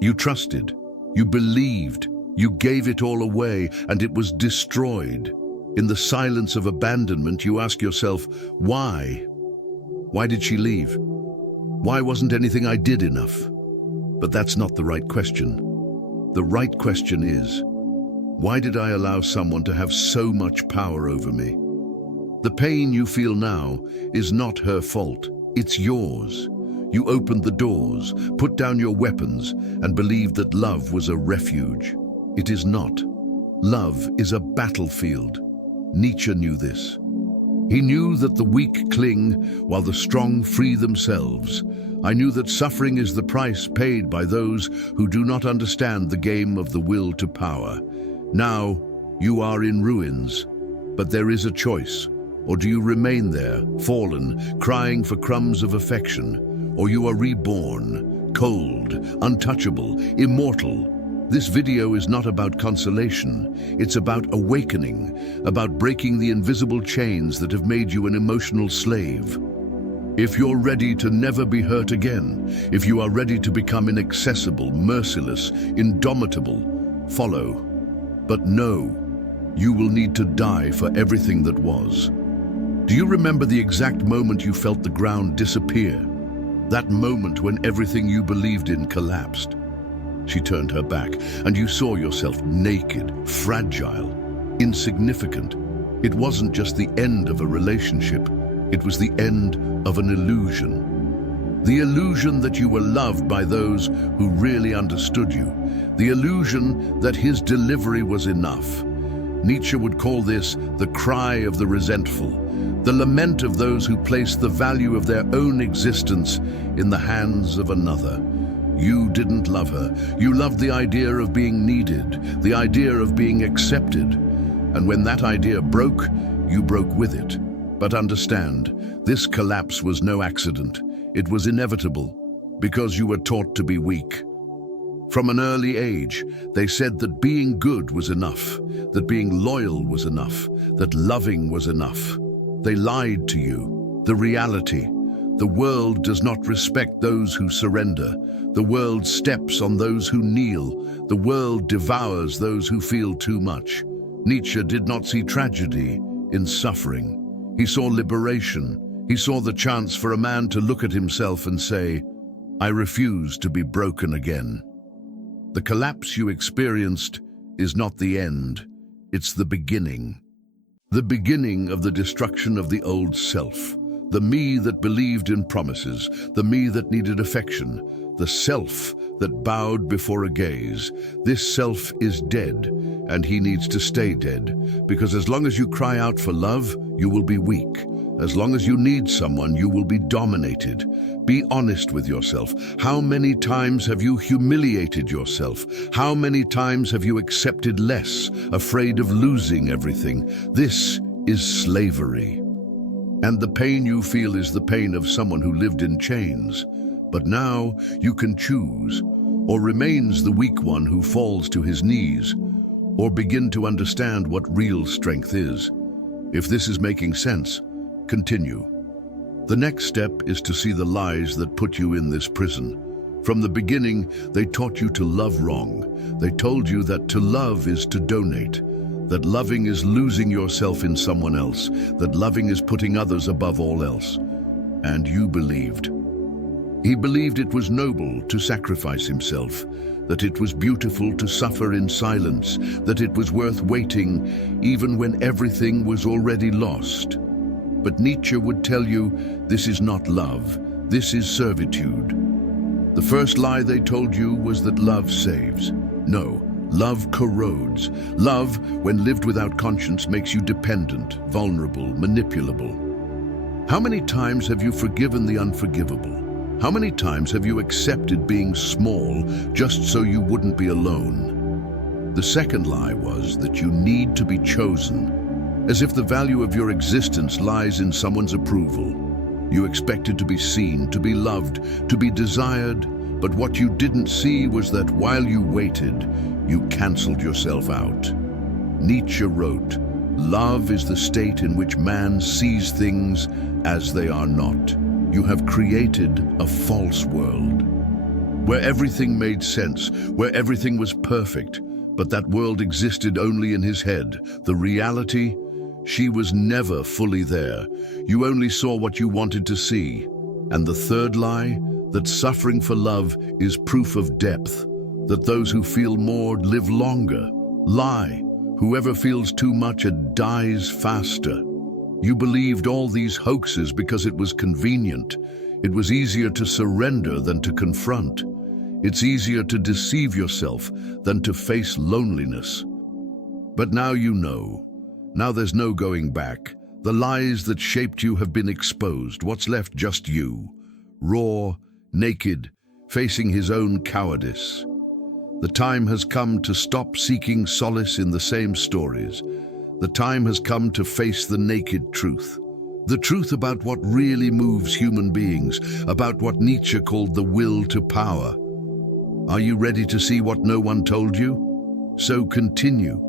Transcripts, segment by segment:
You trusted, you believed, you gave it all away, and it was destroyed. In the silence of abandonment, you ask yourself, why? Why did she leave? Why wasn't anything I did enough? But that's not the right question. The right question is, why did I allow someone to have so much power over me? The pain you feel now is not her fault, it's yours. You opened the doors, put down your weapons, and believed that love was a refuge. It is not. Love is a battlefield. Nietzsche knew this. He knew that the weak cling while the strong free themselves. I knew that suffering is the price paid by those who do not understand the game of the will to power. Now, you are in ruins, but there is a choice. Or do you remain there, fallen, crying for crumbs of affection? Or you are reborn, cold, untouchable, immortal. This video is not about consolation. It's about awakening, about breaking the invisible chains that have made you an emotional slave. If you're ready to never be hurt again, if you are ready to become inaccessible, merciless, indomitable, follow. But know, you will need to die for everything that was. Do you remember the exact moment you felt the ground disappear? That moment when everything you believed in collapsed. She turned her back, and you saw yourself naked, fragile, insignificant. It wasn't just the end of a relationship, it was the end of an illusion. The illusion that you were loved by those who really understood you. The illusion that his delivery was enough. Nietzsche would call this the cry of the resentful, the lament of those who place the value of their own existence in the hands of another. You didn't love her. You loved the idea of being needed, the idea of being accepted. And when that idea broke, you broke with it. But understand, this collapse was no accident. It was inevitable, because you were taught to be weak. From an early age, they said that being good was enough, that being loyal was enough, that loving was enough. They lied to you. The reality. The world does not respect those who surrender. The world steps on those who kneel. The world devours those who feel too much. Nietzsche did not see tragedy in suffering. He saw liberation. He saw the chance for a man to look at himself and say, I refuse to be broken again. The collapse you experienced is not the end. It's the beginning. The beginning of the destruction of the old self. The me that believed in promises, the me that needed affection, the self that bowed before a gaze. This self is dead, and he needs to stay dead, because as long as you cry out for love, you will be weak. As long as you need someone, you will be dominated. Be honest with yourself. How many times have you humiliated yourself? How many times have you accepted less, afraid of losing everything? This is slavery. And the pain you feel is the pain of someone who lived in chains. But now you can choose, or remains the weak one who falls to his knees, or begin to understand what real strength is. If this is making sense, continue. The next step is to see the lies that put you in this prison. From the beginning, they taught you to love wrong. They told you that to love is to donate, that loving is losing yourself in someone else, that loving is putting others above all else. And you believed. He believed it was noble to sacrifice himself, that it was beautiful to suffer in silence, that it was worth waiting even when everything was already lost. But Nietzsche would tell you, this is not love, this is servitude. The first lie they told you was that love saves. No. Love corrodes. Love, when lived without conscience, makes you dependent, vulnerable, manipulable. How many times have you forgiven the unforgivable? How many times have you accepted being small just so you wouldn't be alone? The second lie was that you need to be chosen, as if the value of your existence lies in someone's approval. You expected to be seen, to be loved, to be desired, but what you didn't see was that while you waited, you canceled yourself out. Nietzsche wrote, "Love is the state in which man sees things as they are not. You have created a false world." where everything made sense, where everything was perfect. But that world existed only in his head. The reality? She was never fully there. You only saw what you wanted to see. And the third lie? That suffering for love is proof of depth. That those who feel more live longer. Lie. Whoever feels too much dies faster. You believed all these hoaxes because it was convenient. It was easier to surrender than to confront. It's easier to deceive yourself than to face loneliness. But now you know. Now there's no going back. The lies that shaped you have been exposed. What's left? Just you. Raw, naked, facing his own cowardice. The time has come to stop seeking solace in the same stories. The time has come to face the naked truth. The truth about what really moves human beings, about what Nietzsche called the will to power. Are you ready to see what no one told you? So continue.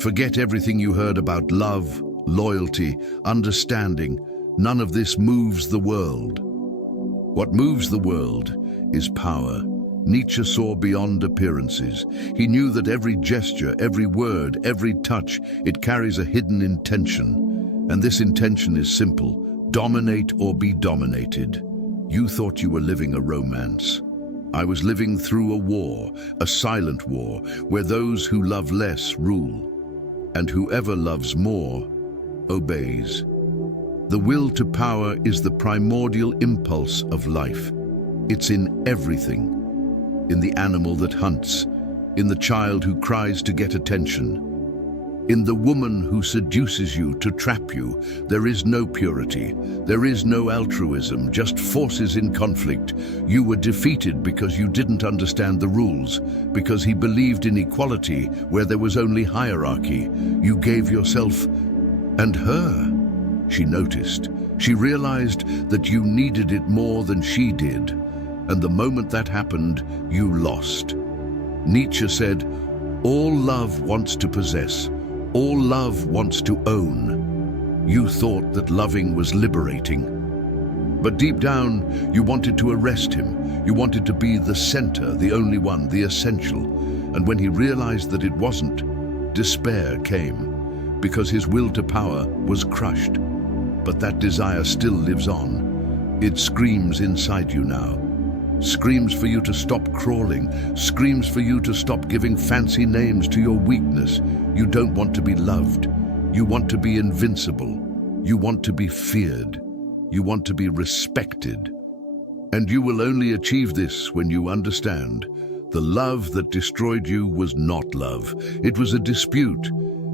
Forget everything you heard about love, loyalty, understanding. None of this moves the world. What moves the world is power. Nietzsche saw beyond appearances. He knew that every gesture, every word, every touch, it carries a hidden intention. And this intention is simple: dominate or be dominated. You thought you were living a romance. I was living through a war, a silent war, where those who love less rule, and whoever loves more obeys. The will to power is the primordial impulse of life. It's in everything. In the animal that hunts, in the child who cries to get attention, in the woman who seduces you to trap you. There is no purity, there is no altruism, just forces in conflict. You were defeated because you didn't understand the rules, because he believed in equality where there was only hierarchy. You gave yourself and her. She noticed. She realized that you needed it more than she did. And the moment that happened, you lost. Nietzsche said, all love wants to possess. All love wants to own. You thought that loving was liberating. But deep down, you wanted to arrest him. You wanted to be the center, the only one, the essential. And when he realized that it wasn't, despair came, because his will to power was crushed. But that desire still lives on. It screams inside you now. Screams for you to stop crawling, screams for you to stop giving fancy names to your weakness. You don't want to be loved. You want to be invincible. You want to be feared. You want to be respected. And you will only achieve this when you understand the love that destroyed you was not love. It was a dispute,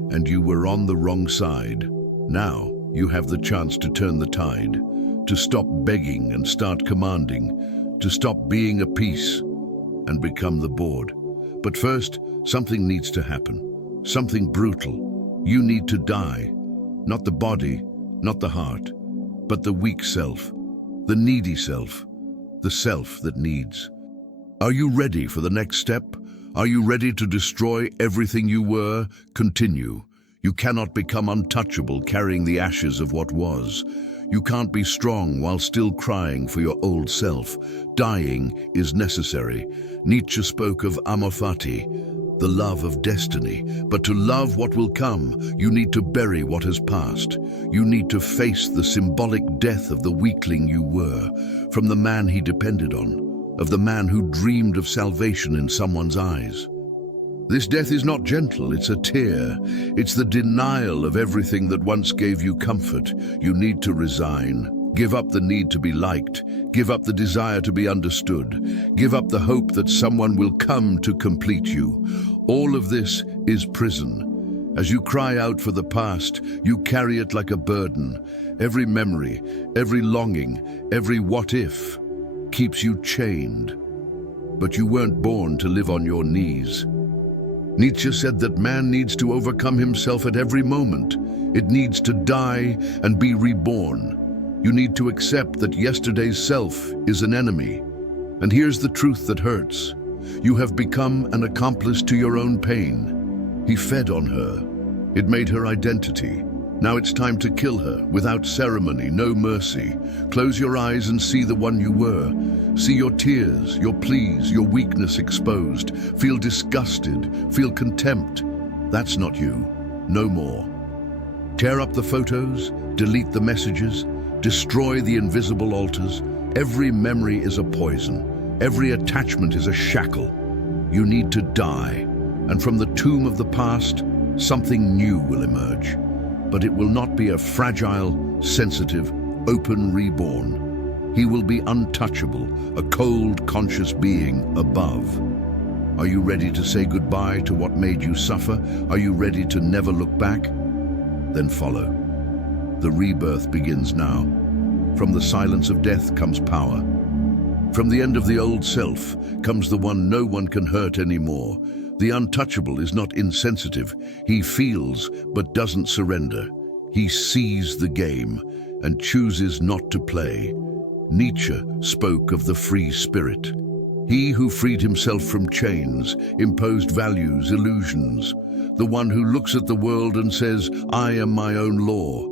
and you were on the wrong side. Now you have the chance to turn the tide, to stop begging and start commanding, to stop being a piece and become the board. But first, something needs to happen. Something brutal. You need to die. Not the body, not the heart, but the weak self, the needy self, the self that needs. Are you ready for the next step? Are you ready to destroy everything you were? Continue. You cannot become untouchable carrying the ashes of what was. You can't be strong while still crying for your old self. Dying is necessary. Nietzsche spoke of amor fati, the love of destiny. But to love what will come, you need to bury what has passed. You need to face the symbolic death of the weakling you were, from the man he depended on, of the man who dreamed of salvation in someone's eyes. This death is not gentle, it's a tear. It's the denial of everything that once gave you comfort. You need to resign. Give up the need to be liked. Give up the desire to be understood. Give up the hope that someone will come to complete you. All of this is prison. As you cry out for the past, you carry it like a burden. Every memory, every longing, every what if keeps you chained. But you weren't born to live on your knees. Nietzsche said that man needs to overcome himself at every moment. It needs to die and be reborn. You need to accept that yesterday's self is an enemy. And here's the truth that hurts. You have become an accomplice to your own pain. He fed on her. It made her identity. Now it's time to kill her, without ceremony, no mercy. Close your eyes and see the one you were. See your tears, your pleas, your weakness exposed. Feel disgusted, feel contempt. That's not you. No more. Tear up the photos, delete the messages, destroy the invisible altars. Every memory is a poison. Every attachment is a shackle. You need to die, and from the tomb of the past, something new will emerge. But it will not be a fragile, sensitive, open reborn. He will be untouchable, a cold, conscious being above. Are you ready to say goodbye to what made you suffer? Are you ready to never look back? Then follow. The rebirth begins now. From the silence of death comes power. From the end of the old self comes the one no one can hurt anymore. The untouchable is not insensitive. He feels but doesn't surrender. He sees the game and chooses not to play. Nietzsche spoke of the free spirit. He who freed himself from chains, imposed values, illusions. The one who looks at the world and says, "I am my own law."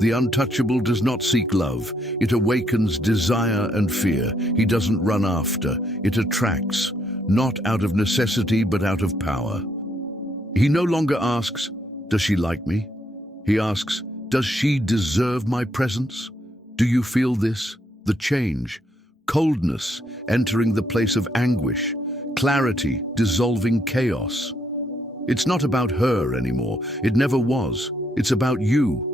The untouchable does not seek love. It awakens desire and fear. He doesn't run after. It attracts. Not out of necessity, but out of power. He no longer asks, "Does she like me?" He asks, "Does she deserve my presence?" Do you feel this? The change. Coldness entering the place of anguish. Clarity dissolving chaos. It's not about her anymore. It never was. It's about you.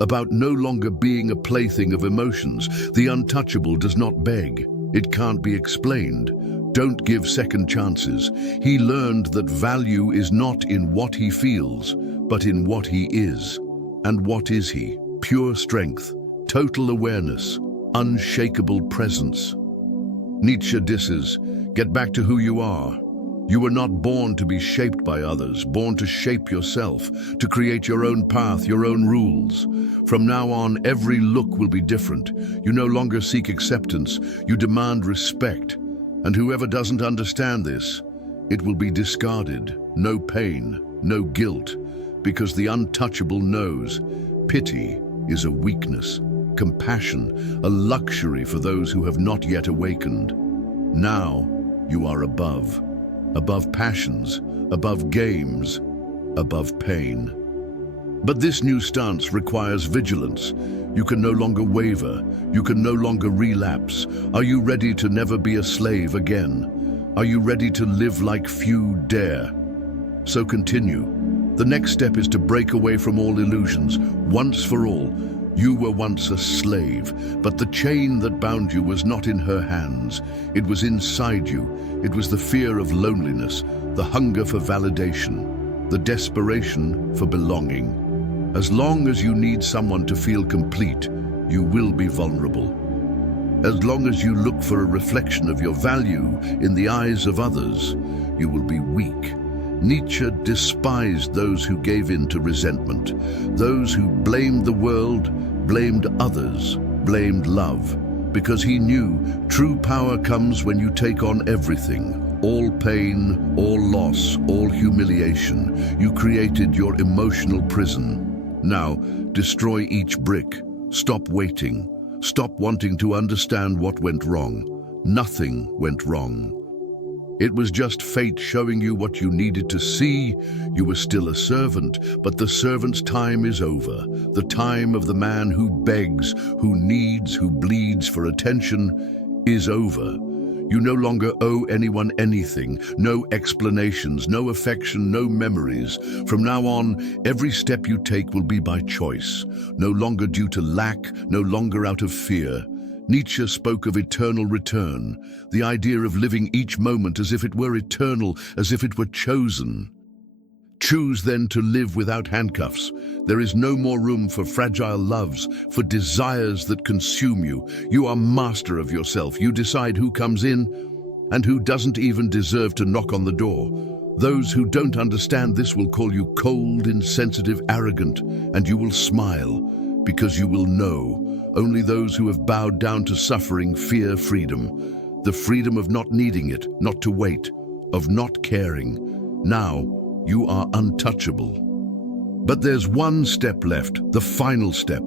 About no longer being a plaything of emotions. The untouchable does not beg. It can't be explained. Don't give second chances. He learned that value is not in what he feels, but in what he is. And what is he? Pure strength, total awareness, unshakable presence. Nietzsche disses, "Get back to who you are." You were not born to be shaped by others, born to shape yourself, to create your own path, your own rules. From now on, every look will be different. You no longer seek acceptance, you demand respect. And whoever doesn't understand this, it will be discarded. No pain, no guilt, because the untouchable knows pity is a weakness, compassion, a luxury for those who have not yet awakened. Now you are above passions, above games, above pain. But this new stance requires vigilance. You can no longer waver. You can no longer relapse. Are you ready to never be a slave again? Are you ready to live like few dare? So continue. The next step is to break away from all illusions, once for all. You were once a slave, but the chain that bound you was not in her hands. It was inside you. It was the fear of loneliness, the hunger for validation, the desperation for belonging. As long as you need someone to feel complete, you will be vulnerable. As long as you look for a reflection of your value in the eyes of others, you will be weak. Nietzsche despised those who gave in to resentment, those who blamed the world, blamed others, blamed love, because he knew true power comes when you take on everything, all pain, all loss, all humiliation. You created your emotional prison. Now, destroy each brick. Stop waiting. Stop wanting to understand what went wrong. Nothing went wrong. It was just fate showing you what you needed to see. You were still a servant, but the servant's time is over. The time of the man who begs, who needs, who bleeds for attention is over. You no longer owe anyone anything, no explanations, no affection, no memories. From now on, every step you take will be by choice, no longer due to lack, no longer out of fear. Nietzsche spoke of eternal return, the idea of living each moment as if it were eternal, as if it were chosen. Choose then to live without handcuffs. There is no more room for fragile loves, for desires that consume you. You are master of yourself. You decide who comes in and who doesn't even deserve to knock on the door. Those who don't understand this will call you cold, insensitive, arrogant, and you will smile, because you will know only those who have bowed down to suffering fear freedom. The freedom of not needing it, not to wait, of not caring. Now, you are untouchable. But there's one step left, the final step.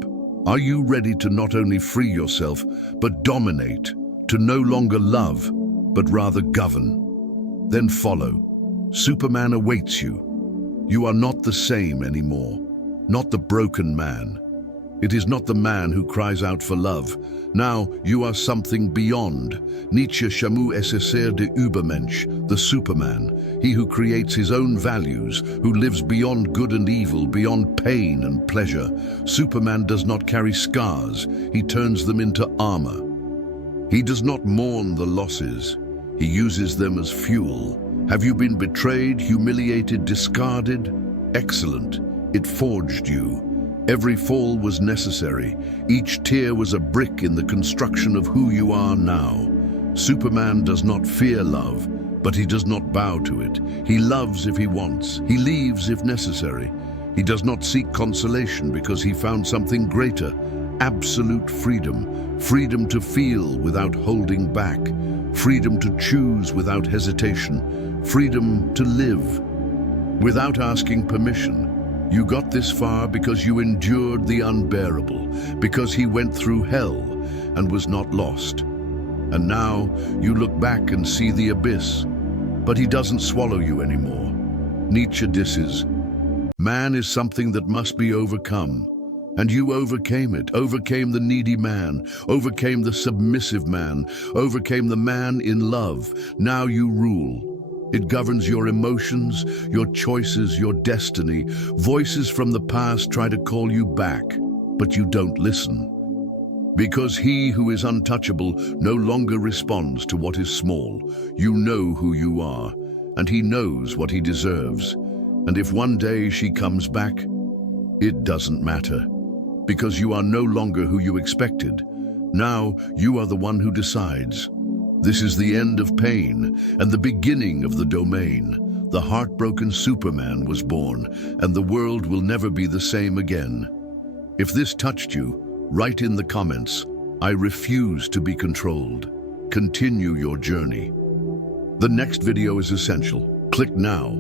Are you ready to not only free yourself, but dominate, to no longer love, but rather govern? Then follow. Superman awaits you. You are not the same anymore, not the broken man. It is not the man who cries out for love. Now you are something beyond. Nietzsche Shamu SSR de Übermensch, the Superman, he who creates his own values, who lives beyond good and evil, beyond pain and pleasure. Superman does not carry scars, he turns them into armor. He does not mourn the losses, he uses them as fuel. Have you been betrayed, humiliated, discarded? Excellent, it forged you. Every fall was necessary. Each tear was a brick in the construction of who you are now. Superman does not fear love, but he does not bow to it. He loves if he wants. He leaves if necessary. He does not seek consolation because he found something greater. Absolute freedom. Freedom to feel without holding back. Freedom to choose without hesitation. Freedom to live without asking permission. You got this far because you endured the unbearable, because he went through hell and was not lost. And now you look back and see the abyss, but he doesn't swallow you anymore. Nietzsche disses, man is something that must be overcome. And you overcame it, overcame the needy man, overcame the submissive man, overcame the man in love. Now you rule. It governs your emotions, your choices, your destiny. Voices from the past try to call you back, but you don't listen. Because he who is untouchable no longer responds to what is small. You know who you are, and he knows what he deserves. And if one day she comes back, it doesn't matter, because you are no longer who you expected. Now you are the one who decides. This is the end of pain and the beginning of the domain. The heartbroken Superman was born, and the world will never be the same again. If this touched you, write in the comments, I refuse to be controlled. Continue your journey. The next video is essential. Click now